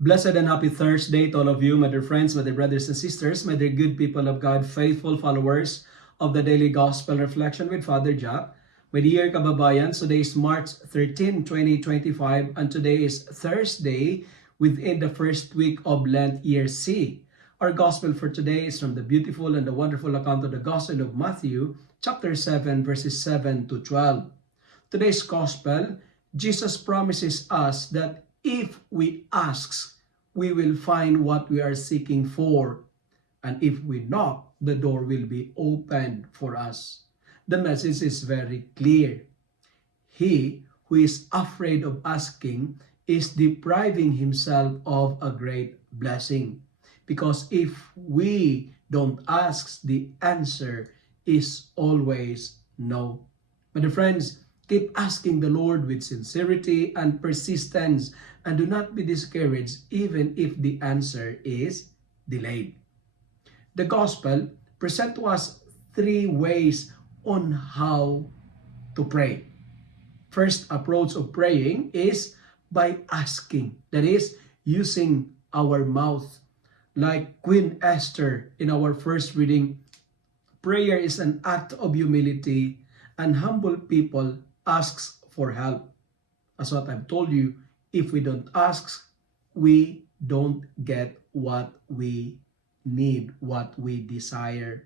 Blessed and happy Thursday to all of you, my dear friends, my dear brothers and sisters, my dear good people of God, faithful followers of the Daily Gospel Reflection with Father Jack. My dear kababayan, today is March 13, 2025, and today is Thursday within the first week of Lent Year C. Our Gospel for today is from the beautiful and the wonderful account of the Gospel of Matthew, chapter 7, verses 7 to 12. Today's Gospel, Jesus promises us that if we ask, we will find what we are seeking for. And if we knock, the door will be opened for us. The message is very clear. He who is afraid of asking is depriving himself of a great blessing. Because if we don't ask, the answer is always no. My dear friends, keep asking the Lord with sincerity and persistence, and do not be discouraged even if the answer is delayed. The Gospel presents to us three ways on how to pray. First approach of praying is by asking, that is, using our mouth. Like Queen Esther in our first reading, prayer is an act of humility, and humble people asks for help. As what I've told you, if we don't ask, we don't get what we need, what we desire.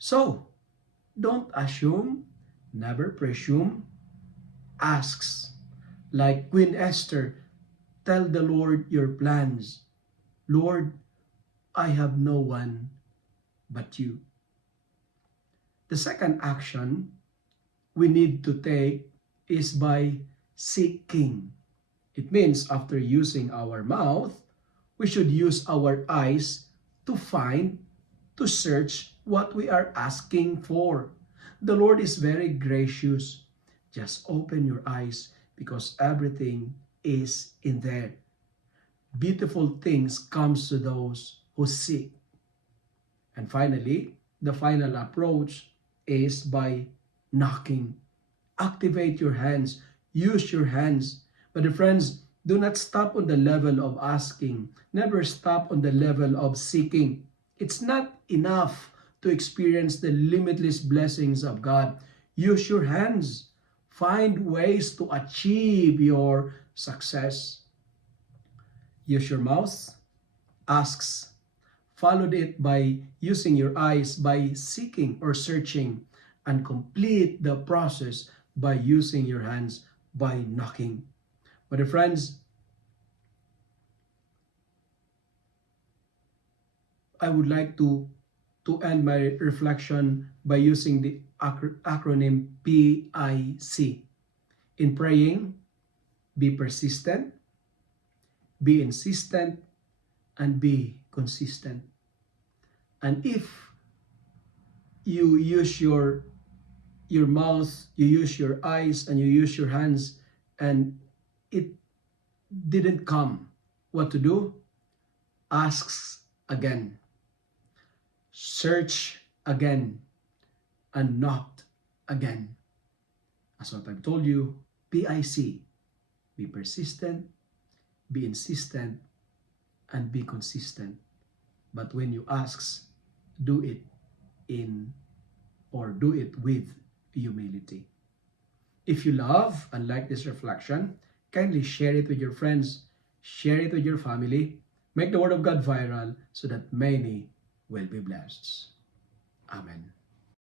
So, don't assume, never presume, asks. Like Queen Esther, tell the Lord your plans. Lord, I have no one but you. The second action we need to take is by seeking. It means after using our mouth, we should use our eyes to find, to search what we are asking for. The Lord is very gracious. Just open your eyes because everything is in there. Beautiful things comes to those who seek. And finally, the final approach is by knocking. Activate your hands. Use your hands. But friends, do not stop on the level of asking. Never stop on the level of seeking. It's not enough to experience the limitless blessings of God. Use your hands. Find ways to achieve your success. Use your mouth. Asks. Followed it by using your eyes, by seeking or searching, and complete the process by using your hands, by knocking. But friends, I would like to end my reflection by using the acronym PIC. In praying, be persistent, be insistent, and be consistent. And if you use your mouth, you use your eyes, and you use your hands, and it didn't come, what to do? Ask again, search again, and knock again. As what I've told you, PIC, be persistent, be insistent, and be consistent. But when you ask, do it do it with humility. If you love and like this reflection, kindly share it with your friends, share it with your family, make the Word of God viral so that many will be blessed. Amen.